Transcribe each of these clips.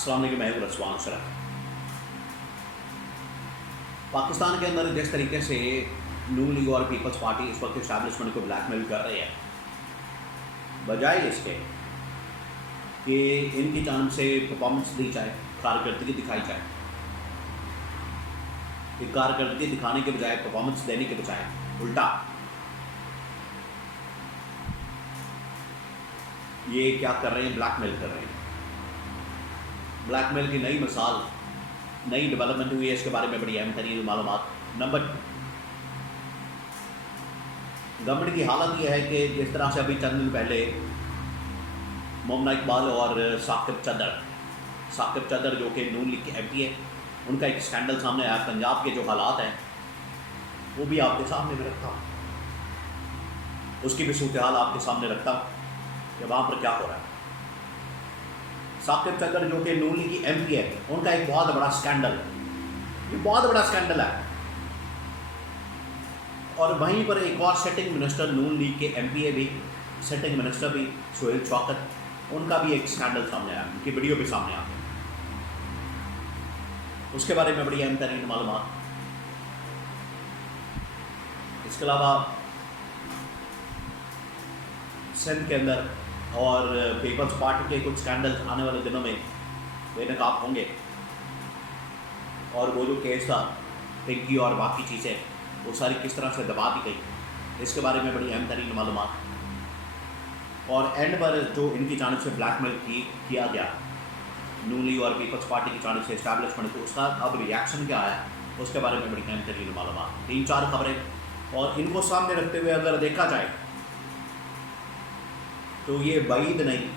अस्सलाम वालेकुम, मैं हूं रसवान शरफ। पाकिस्तान के अंदर जिस तरीके से नून लीग और पीपल्स पार्टी इस वक्त इस्टेब्लिशमेंट को ब्लैकमेल कर रही है, बजाय इसके कि इनकी जानब से परफॉर्मेंस दी जाए, कारकर्दगी दिखाई जाए, कि कारकर्दगी दिखाने के बजाय परफॉर्मेंस देने के बजाय उल्टा ये क्या कर रहे हैं, ब्लैकमेल कर रहे हैं। ब्लैकमेल की नई मिसाल, नई डेवलपमेंट हुई है, इसके बारे में बड़ी अहम तरीन मालूमात। नंबर, गवर्नमेंट की हालत यह है कि जिस तरह से अभी चंद दिन पहले मोमना इकबाल और साकिब चदर जो कि नून लीग के MP है, उनका एक स्कैंडल सामने आया। पंजाब के जो हालात हैं वो भी आपके सामने में रखता हूँ, उसकी भी सूरत हाल आपके सामने रखता हूँ कि वहाँ पर क्या हो रहा है। साकिब चदर जो कि नून लीग की MP है, उनका एक बहुत बड़ा स्कैंडल, ये बहुत बड़ा स्कैंडल है। और वहीं पर एक और सिटिंग मिनिस्टर नून लीग के MP है भी, सिटिंग मिनिस्टर भी सोहेल शौकत, उनका भी एक स्कैंडल सामने आया, उनकी वीडियो भी सामने आ गई। उसके बारे में बड़ी अहम तरीन मालूमात। इसके अलावा सिंध के अंदर और पीपल्स पार्टी के कुछ स्कैंडल्स आने वाले दिनों में बेनकाब होंगे, और वो जो केस था पिंकी और बाकी चीज़ें, वो सारी किस तरह से दबा दी गई, इसके बारे में बड़ी अहम तरीन मालूमात। और एंड पर जो इनकी जानब से ब्लैकमेल किया गया नून लीग और पीपल्स पार्टी की जानब से इस्टेब्लिशमेंट को, उसका अब रिएक्शन क्या आया, उसके बारे में बड़ी अहम तरीन मालूमात। 3-4 खबरें, और इनको सामने रखते हुए अगर देखा जाए तो ये बाइद नहीं,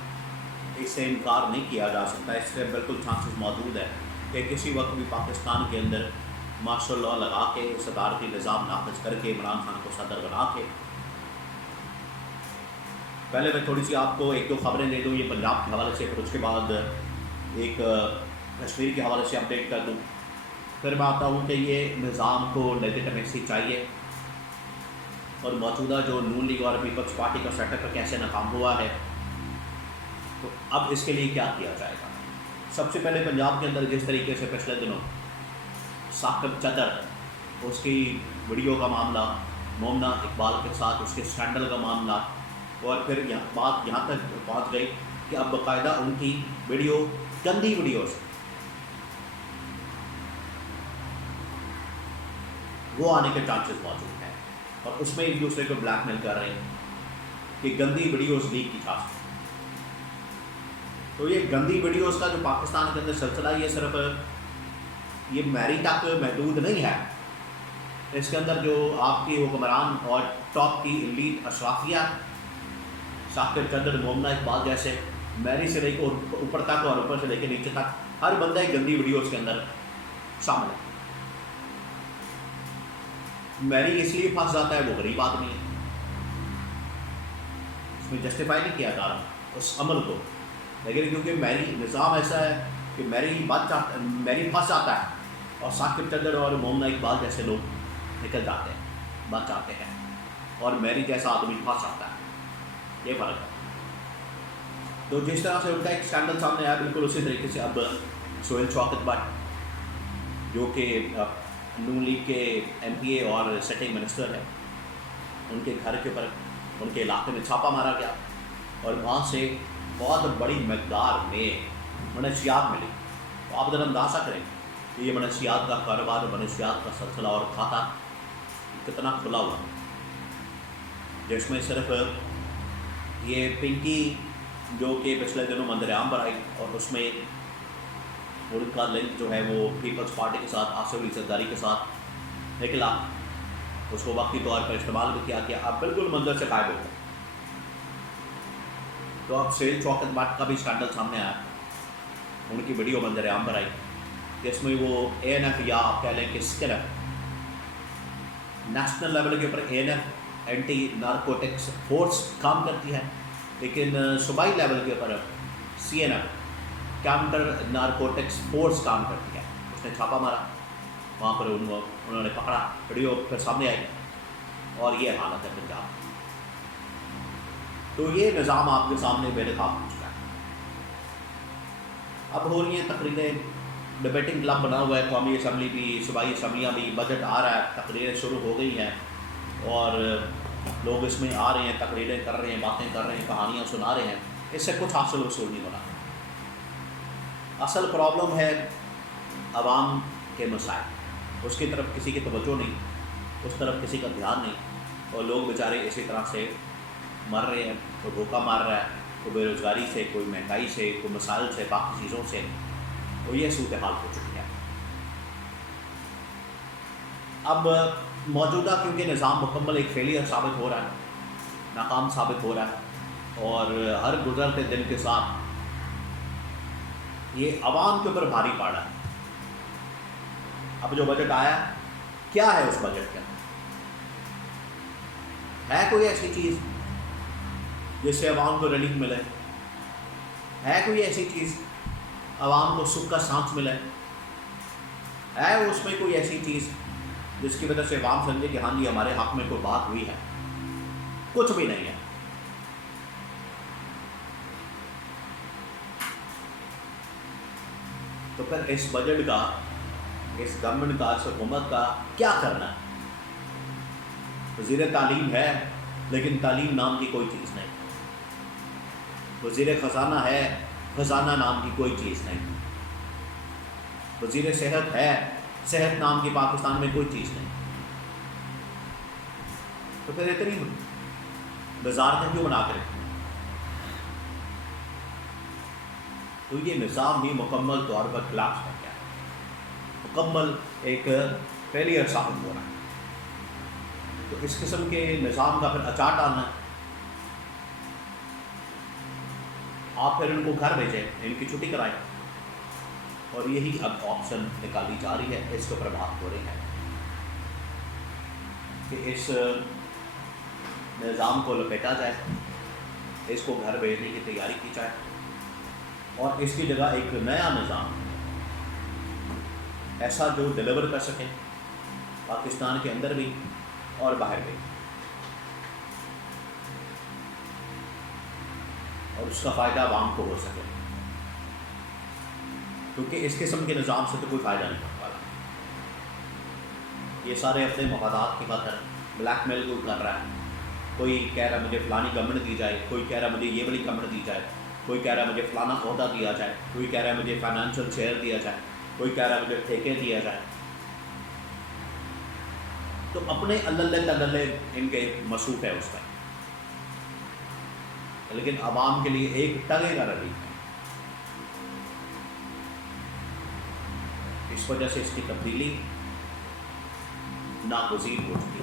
इससे इनकार नहीं किया जा सकता, इससे बिल्कुल चांसेस मौजूद है कि किसी वक्त भी पाकिस्तान के अंदर मार्शल लॉ लगा के, सदारती निज़ाम नाफिज करके, इमरान खान को सदर बना के। पहले मैं थोड़ी सी आपको 1-2 खबरें दे दूँ ये पंजाब के हवाले से, फिर उसके बाद एक कश्मीर के हवाले से अपडेट कर दूँ। फिर मैं आता हूँ कि ये निज़ाम को लेजिटिमेसी चाहिए, और मौजूदा जो नून लीग और पीपल्स पार्टी का सेटअप कैसे नाकाम हुआ है, तो अब इसके लिए क्या किया जाएगा। सबसे पहले पंजाब के अंदर जिस तरीके से पिछले दिनों साकिब चदर, उसकी वीडियो का मामला, मोमना इकबाल के साथ उसके स्कैंडल का मामला, और फिर बात यहाँ तक पहुँच गई कि अब बाकायदा उनकी वीडियो, गंदी वीडियोस, वो आने के चांसेस मौजूद हैं, और उसमें एक दूसरे को ब्लैकमेल कर रहे हैं कि गंदी वीडियोस लीक की जा सकती। तो ये गंदी वीडियोस का जो पाकिस्तान के अंदर सिलसिला, ये सिर्फ ये मैरी तक महदूद नहीं है। इसके अंदर जो आपकी हुक्मरान और टॉप की एलीट अशराफिया, साकिब चदर, मोमना इकबाल जैसे, मैरी से लेकर ऊपर तक और ऊपर से लेकर नीचे तक हर बंदा एक गंदी वीडियोस के अंदर शामिल है। मैरी इसलिए फंस जाता है, वो गरीब आदमी है, उसमें जस्टिफाई नहीं किया जा रहा उस अमल को, लेकिन क्योंकि मैरी निज़ाम ऐसा है कि मैरी फंस जाता है, और साकिब चदर और मोमना इकबाल जैसे लोग निकल जाते हैं, बच जाते हैं, और मैरी जैसा आदमी फंस जाता है। ये फ़र्क है। तो जिस तरह से उनका एक स्कैंडल सामने आया, बिल्कुल उसी तरीके से अब सोहेल शौकत भट्ट जो कि नून लीग के MP और सिटिंग मिनिस्टर है, उनके घर के ऊपर, उनके इलाके में छापा मारा गया, और वहाँ से बहुत बड़ी मकदार में मनशियात मिली। तो आप ज़रा अंदाज़ा करें कि ये मनशियात का कारोबार, मनशियात का सिलसिला और खाता कितना खुला हुआ, जिसमें सिर्फ ये पिंकी जो कि पिछले दिनों मंजर-ए-आम पर आई, और उसमें उनका लिंक जो है वो पीपल्स पार्टी के साथ, आसिफ अली जरदारी के साथ निकला, उसको वक्ती तौर पर इस्तेमाल भी किया गया, अब बिल्कुल मंजर से गायब हो गया। तो अब सोहेल शौकत भट्ट का भी स्कैंडल सामने आया, उनकी वीडियो मंजर-ए-आम पर आई, जिसमें वो ANF, या आप कह लें कि SKINF, नेशनल लेवल के ऊपर ANF एंटी नारकोटिक्स फोर्स काम करती है, लेकिन सूबाई लेवल के ऊपर CNF काउंटर नारकोटिक्स फोर्स काम करती है। उसने छापा मारा, वहाँ पर उन्होंने पकड़ा, वीडियो फिर सामने आई, और ये हालत है पंजाब। तो ये निज़ाम आपके सामने बेनकाब हो चुका है। اب ہو رہی ہیں تقریریں، ڈبیٹنگ کلب بنا ہوا ہے، قومی اسمبلی بھی، صوبائی اسمبلیاں بھی، بجٹ آ رہا ہے، تقریریں شروع ہو گئی ہیں اور لوگ اس میں آ رہے ہیں، تقریریں کر رہے ہیں، باتیں کر رہے ہیں، کہانیاں سنا رہے ہیں، اس سے کچھ حاصل وصول نہیں ہونا۔ اصل پرابلم ہے عوام کے مسائل، اس کی طرف کسی کی توجہ نہیں، اس طرف کسی کا دھیان نہیں، اور لوگ بیچارے اسی طرح سے مر رہے ہیں، کوئی بھوکا مار رہا ہے، کوئی بے روزگاری سے، کوئی مہنگائی سے، کوئی مسائل سے، باقی چیزوں سے، تو یہ صورتحال ہو چکی ہے۔ اب موجودہ کیونکہ نظام مکمل ایک فیلئر ثابت ہو رہا ہے، ناکام ثابت ہو رہا ہے، اور ہر گزرتے دن کے ساتھ یہ عوام کے اوپر بھاری پڑ رہا ہے۔ اب جو بجٹ آیا، کیا ہے اس بجٹ کے اندر؟ ہے کوئی ایسی چیز جس سے عوام کو ریلیف ملے؟ ہے کوئی ایسی چیز عوام کو سکھ کا سانس ملے؟ ہے اس میں کوئی ایسی چیز جس کی وجہ سے عوام سمجھے کہ ہاں جی ہمارے حق میں کوئی بات ہوئی ہے؟ کچھ بھی نہیں ہے۔ تو پھر اس بجٹ کا، اس گورنمنٹ کا، اس حکومت کا کیا کرنا ہے؟ وزیر تعلیم ہے لیکن تعلیم نام کی کوئی چیز نہیں، وزیر خزانہ ہے، خزانہ نام کی کوئی چیز نہیں، وزیر صحت ہے، صحت نام کی پاکستان میں کوئی چیز نہیں۔ تو پھر اتنی وزارتیں کیوں بنا کے رکھیں؟ تو یہ نظام ہی مکمل طور پر خلاف کر گیا ہے، مکمل ایک فیلئر ثابت ہو رہا ہے۔ تو اس قسم کے نظام کا پھر اچار ڈالنا ہے، آپ پھر ان کو گھر بھیجیں، ان کی چھٹی کرائیں، اور یہی اب آپشن نکالی جا رہی ہے، اس کے اوپر بات ہو رہی ہے کہ اس نظام کو لپیٹا جائے، اس کو گھر بھیجنے کی تیاری کی جائے، اور اس کی جگہ ایک نیا نظام ایسا جو ڈیلیور کر سکے پاکستان کے اندر بھی اور باہر بھی، اور اس کا فائدہ عوام کو ہو سکے، کیونکہ اس قسم کے نظام سے تو کوئی فائدہ نہیں ہونے والا۔ یہ سارے اپنے مفادات کی خاطر بلیک میل کو کر رہا ہے، کوئی کہہ رہا ہے مجھے فلانی گورنمنٹ دی جائے، کوئی کہہ رہا ہے مجھے یہ والی گورنمنٹ دی جائے، کوئی کہہ رہا ہے مجھے فلانا عہدہ دیا جائے، کوئی کہہ رہا ہے مجھے فائنینشیل شیئر دیا جائے، کوئی کہہ رہا ہے مجھے ٹھیکے دیا جائے۔ تو اپنے اللہ تغلے ان کے مصروف ہے اس کا، لیکن عوام کے لیے ایک ٹگے کا ردیف ہے۔ اس وجہ سے اس کی تبدیلی ناگزیر ہو چکی ہے۔